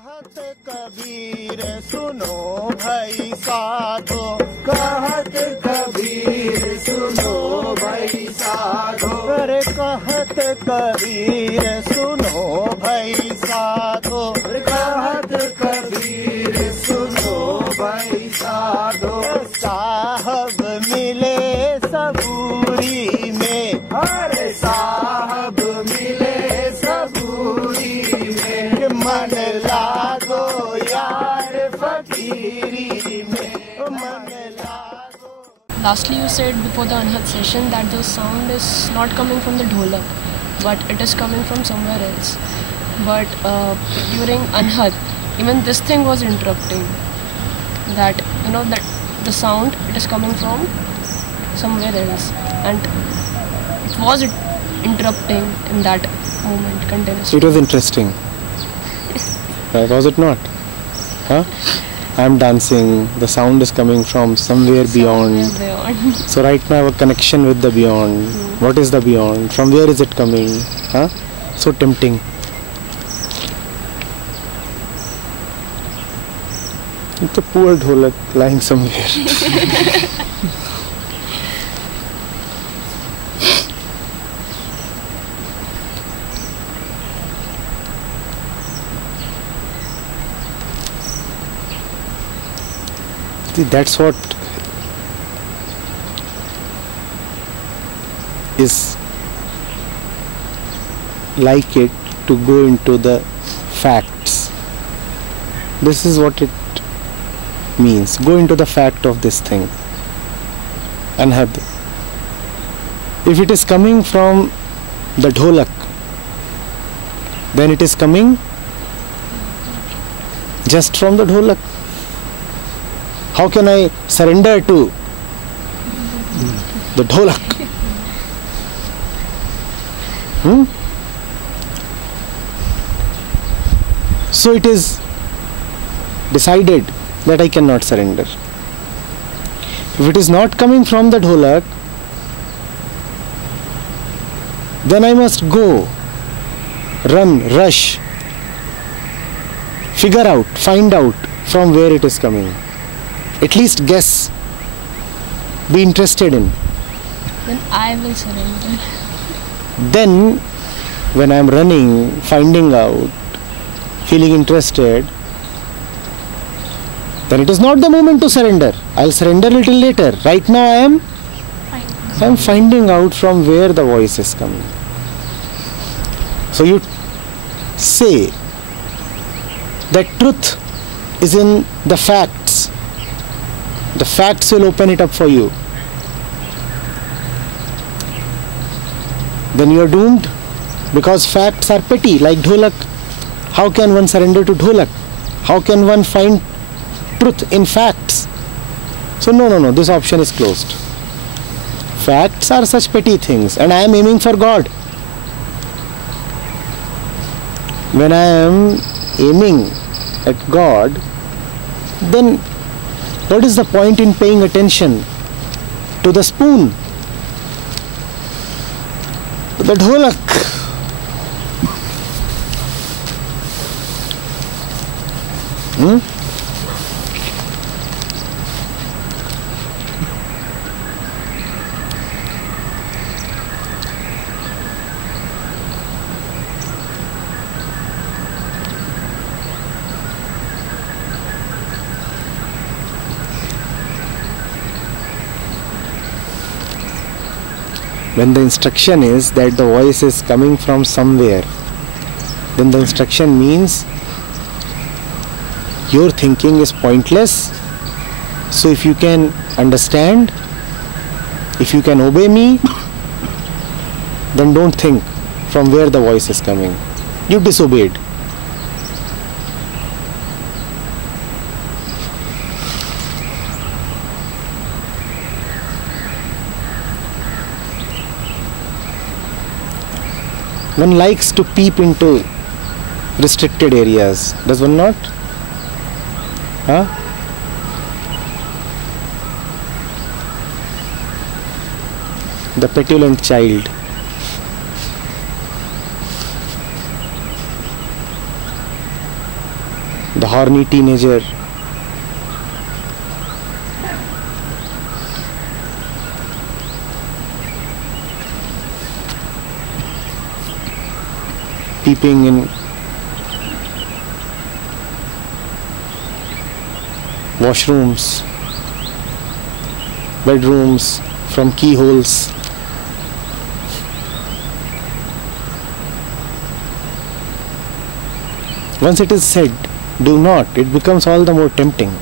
कहत कबीर सुनो भाई साधो, कहत कबीर सुनो भाई साधो, अरे कहत कबीर सुनो भाई साधो, कहत कबीर सुनो भाई साधो। साहब मिले सबूरी में, अरे साहब मिले सबूरी में, मन लागो यार फकीरी में, मन लागो। Lastly, you said before the Anhat session that the sound is not coming from the dholak, but it is coming from somewhere else. But during Anhat, even this thing was interrupting. That that the sound, it is coming from somewhere else, and it was interrupting in that moment continuously. It was interesting. Was it not? Huh? I am dancing, the sound is coming from somewhere beyond. So right now I have a connection with the beyond. What is the beyond? From where is it coming? Huh? So tempting. It's a poor dholak lying somewhere. See, that's what is like it to go into the facts. This is what it means. Go into the fact of this thing and have it. If it is coming from the dholak, then it is coming just from the dholak. How can I surrender to the dholak? So it is decided that I cannot surrender. If it is not coming from the dholak, then I must go, run, rush, figure out, find out from where it is coming. At least guess, be interested in. Then I will surrender. Then, when I am running, finding out, feeling interested, then it is not the moment to surrender. I will surrender a little later. Right now I am finding out from where the voice is coming. So you say that truth is in the facts. The facts will open it up for you. Then you are doomed, because facts are petty, like dholak. How can one surrender to dholak? How can one find truth in facts? So no, this option is closed. Facts are such petty things, and I am aiming for God. When I am aiming at God, then what is the point in paying attention to the spoon, to the dholak? When the instruction is that the voice is coming from somewhere, then the instruction means your thinking is pointless. So if you can understand, if you can obey me, then don't think from where the voice is coming. You disobeyed. One likes to peep into restricted areas, does one not? Huh? The petulant child. the horny teenager. Peeping in washrooms, bedrooms, from keyholes. Once it is said, do not, it becomes all the more tempting.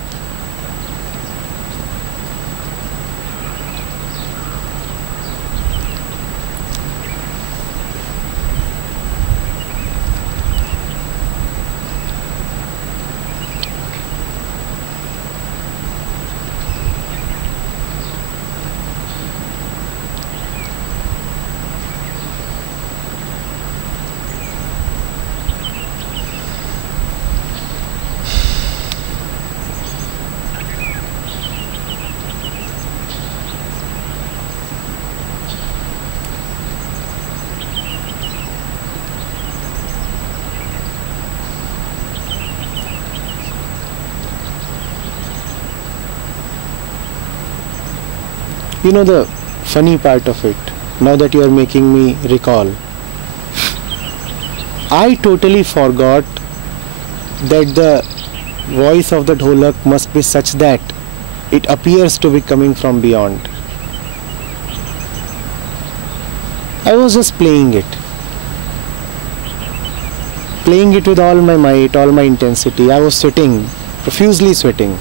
You know the funny part of it, now that you are making me recall, I totally forgot that the voice of the dholak must be such that it appears to be coming from beyond. I was just playing it with all my might, all my intensity. I was sweating, profusely sweating.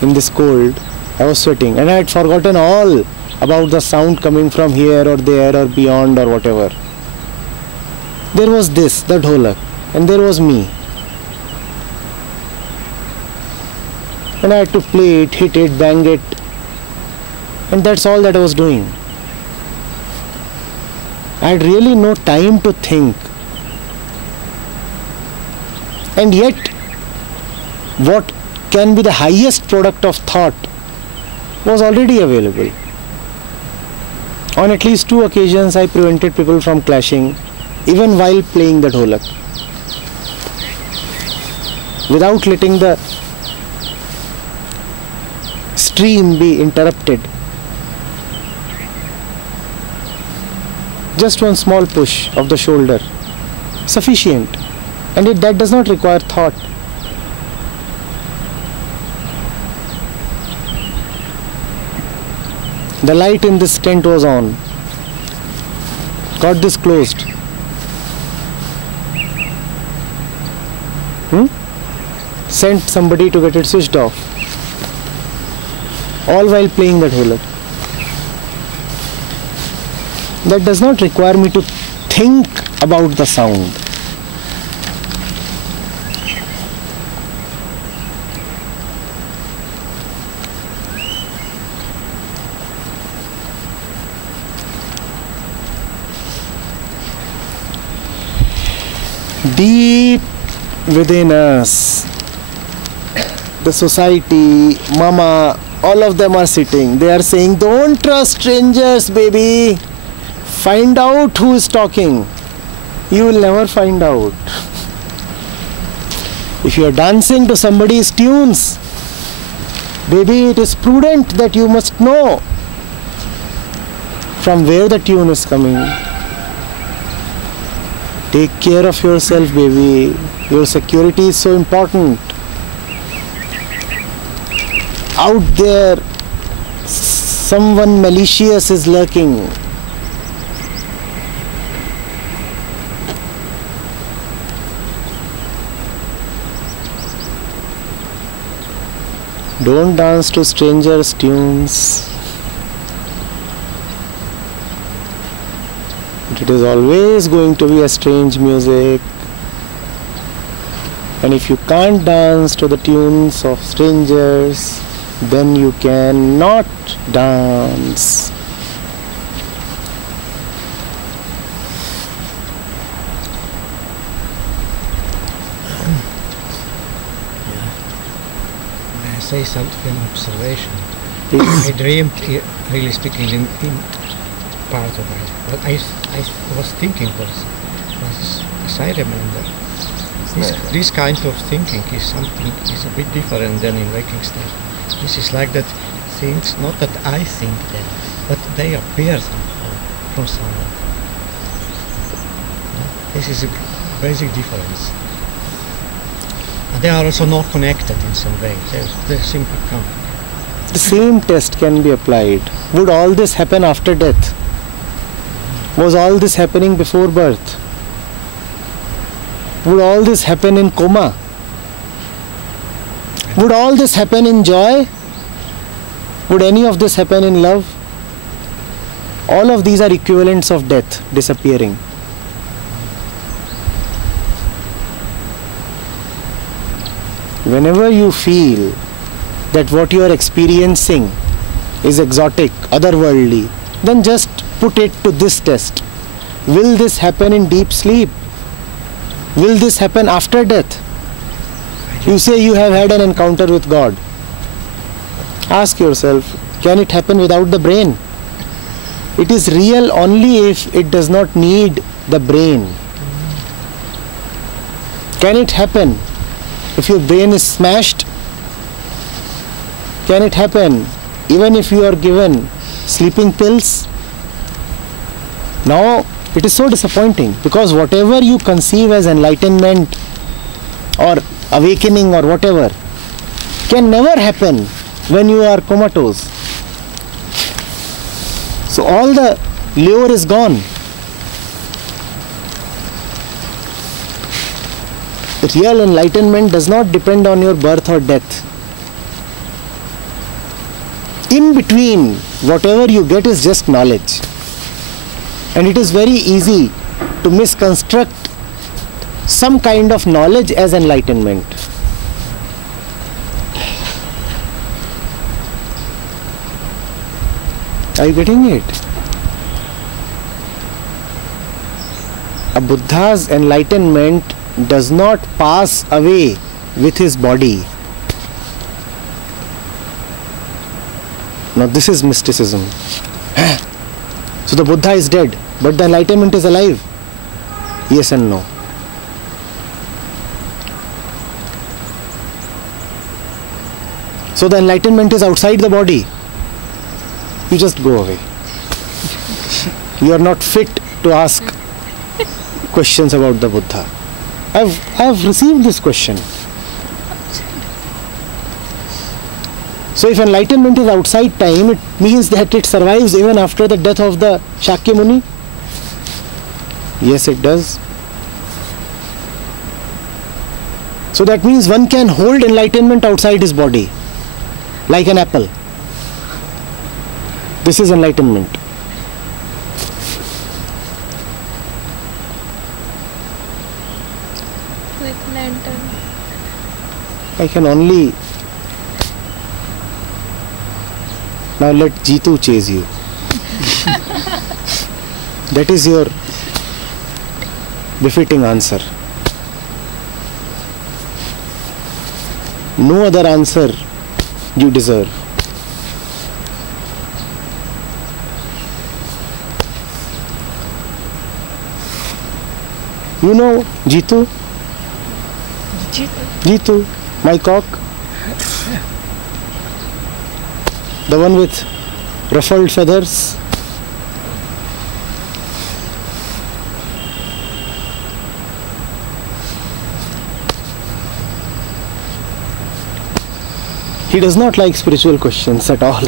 In this cold, I was sweating, and I had forgotten all about the sound coming from here or there or beyond or whatever. There was this, the dholak, and there was me. And I had to play it, hit it, bang it, and that's all that I was doing. I had really no time to think. And yet, what can be the highest product of thought was already available. On at least 2 occasions, I prevented people from clashing, even while playing the dholak, without letting the stream be interrupted. Just one small push of the shoulder, sufficient, and that does not require thought. The light in this tent was on. Got this closed. Sent somebody to get it switched off. All while playing the dholak. That does not require me to think about the sound. Deep within us, the society, mama, all of them are sitting. They are saying, don't trust strangers, baby. Find out who is talking. You will never find out. If you are dancing to somebody's tunes, baby, it is prudent that you must know from where the tune is coming. Take care of yourself, baby. Your security is so important. Out there, someone malicious is lurking. Don't dance to strangers' tunes. It is always going to be a strange music. And if you can't dance to the tunes of strangers, then you cannot dance. May I say something, an observation? Please. I dreamed, really speaking, in part of it. But I was thinking, as I remember, This kind of thinking is a bit different than in waking state. This is like that things, not that I think them, but they appear somehow from somewhere. This is a basic difference. And they are also not connected in some way. They simply come. The same test can be applied. Would all this happen after death? Was all this happening before birth? Would all this happen in coma? Would all this happen in joy? Would any of this happen in love? All of these are equivalents of death, disappearing. Whenever you feel that what you are experiencing is exotic, otherworldly, then just put it to this test. Will this happen in deep sleep? Will this happen after death? You say you have had an encounter with God. Ask yourself, can it happen without the brain? It is real only if it does not need the brain. Can it happen if your brain is smashed? Can it happen even if you are given sleeping pills? Now it is so disappointing, because whatever you conceive as enlightenment or awakening or whatever can never happen when you are comatose. So all the lure is gone. The real enlightenment does not depend on your birth or death. In between, whatever you get is just knowledge. And it is very easy to misconstruct some kind of knowledge as enlightenment. Are you getting it? A Buddha's enlightenment does not pass away with his body. Now this is mysticism. So the Buddha is dead, but the enlightenment is alive. Yes and no. So the enlightenment is outside the body. You just go away. You are not fit to ask questions about the Buddha. I have received this question. So if enlightenment is outside time, it means that it survives even after the death of the Shakya Muni? Yes, it does. So that means one can hold enlightenment outside his body, like an apple. This is enlightenment. Like lantern. I can only... Now let Jitu chase you. That is your befitting answer. No other answer you deserve. You know Jitu? Jitu, my cock. The one with ruffled feathers. He does not like spiritual questions at all.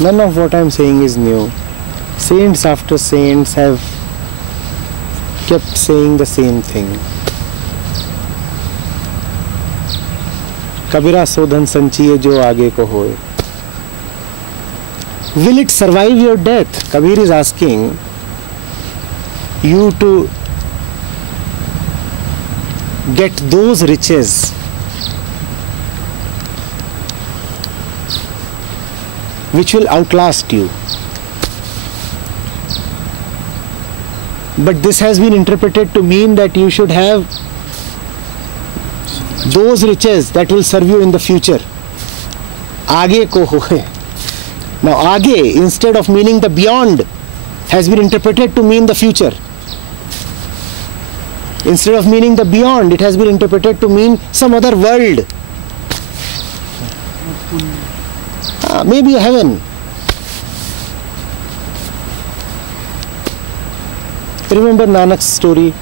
None of what I am saying is new. Saints after saints have kept saying the same thing. Kabira sodhan sanchiye jo aage ko hoye. Will it survive your death? Kabir is asking you to get those riches which will outlast you. But this has been interpreted to mean that you should have those riches that will serve you in the future. Aage ko hoye. Now aage, instead of meaning the beyond, has been interpreted to mean the future. Instead of meaning the beyond, it has been interpreted to mean some other world. Maybe a heaven. Remember Nanak's story?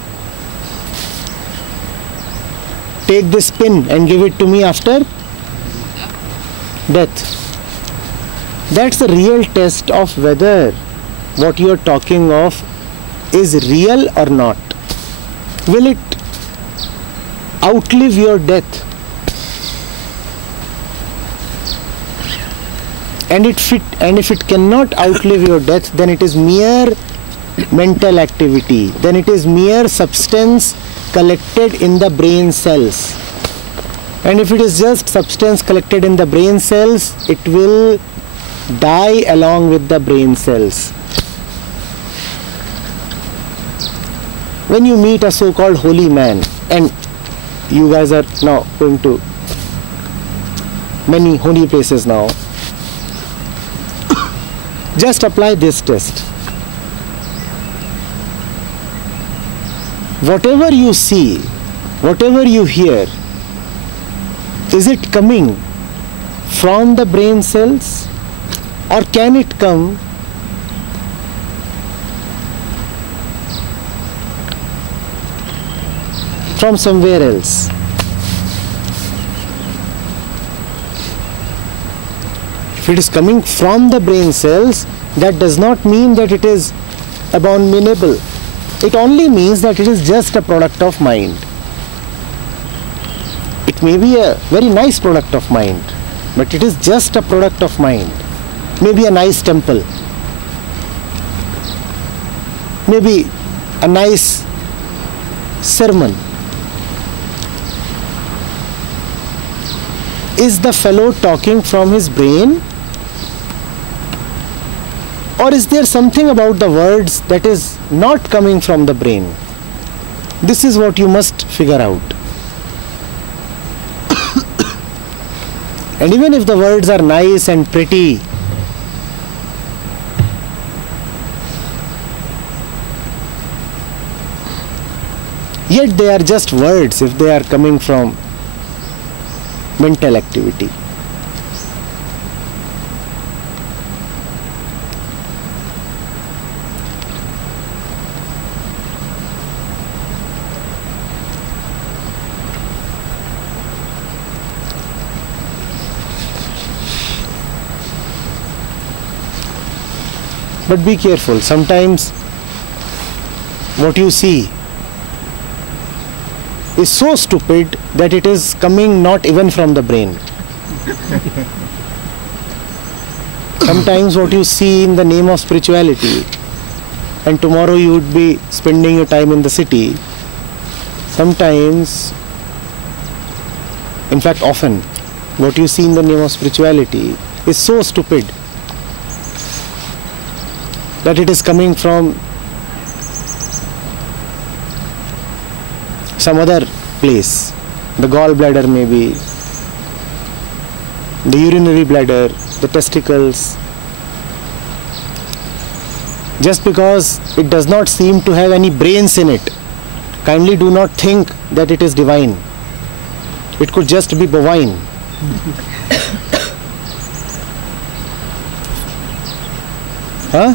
Take this pin and give it to me after death. That's the real test of whether what you are talking of is real or not. Will it outlive your death? And if it cannot outlive your death, then it is mere mental activity. Then it is mere substance collected in the brain cells. And if it is just substance collected in the brain cells, it will die along with the brain cells. When you meet a so-called holy man, and you guys are now going to many holy places now, just apply this test. Whatever you see, whatever you hear, is it coming from the brain cells, or can it come from somewhere else? If it is coming from the brain cells, that does not mean that it is abominable. It only means that it is just a product of mind. It may be a very nice product of mind, but it is just a product of mind. Maybe a nice temple, maybe a nice sermon. Is the fellow talking from his brain? Or is there something about the words that is not coming from the brain? This is what you must figure out. And even if the words are nice and pretty, yet they are just words if they are coming from mental activity. But be careful, sometimes what you see is so stupid that it is coming not even from the brain. Sometimes what you see in the name of spirituality, and tomorrow you would be spending your time in the city, sometimes, in fact often, what you see in the name of spirituality is so stupid that it is coming from some other place. The gallbladder maybe, the urinary bladder, the testicles. Just because it does not seem to have any brains in it, kindly do not think that it is divine. It could just be bovine. Huh?